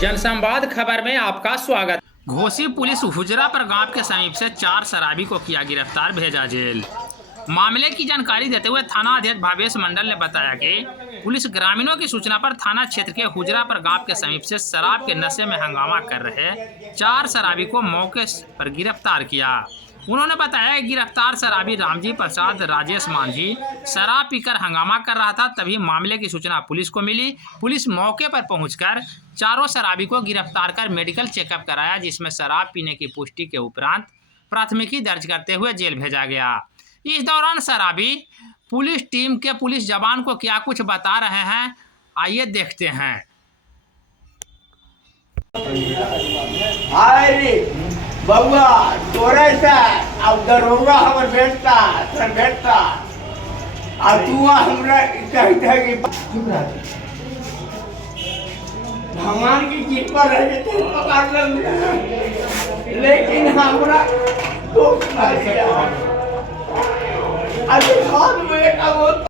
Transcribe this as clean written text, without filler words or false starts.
जनसंवाद खबर में आपका स्वागत। घोसी पुलिस हुजरापुर गांव के समीप से 4 शराबी को किया गिरफ्तार, भेजा जेल। मामले की जानकारी देते हुए थाना अध्यक्ष भावेश मंडल ने बताया कि पुलिस ग्रामीणों की सूचना पर थाना क्षेत्र के हुजरापुर गांव के समीप से शराब के नशे में हंगामा कर रहे 4 शराबी को मौके पर गिरफ्तार किया। उन्होंने बताया कि गिरफ्तार शराबी रामजी प्रसाद राजेश मांझी शराब पीकर हंगामा कर रहा था, तभी मामले की सूचना पुलिस को मिली। पुलिस मौके पर पहुंचकर चारों शराबी को गिरफ्तार कर मेडिकल चेकअप कराया, जिसमें शराब पीने की पुष्टि के उपरांत प्राथमिकी दर्ज करते हुए जेल भेजा गया। इस दौरान शराबी पुलिस टीम के पुलिस जवान को क्या कुछ बता रहे हैं, आइए देखते हैं। बउआ तोरे से अब दरोगा हमर बेटा सर बेटा अब तू हमरा कहते है कि भगवान की कृपा रहे तो पकड़ ले, लेकिन हमरा दुख आ गया। अभी हाथ में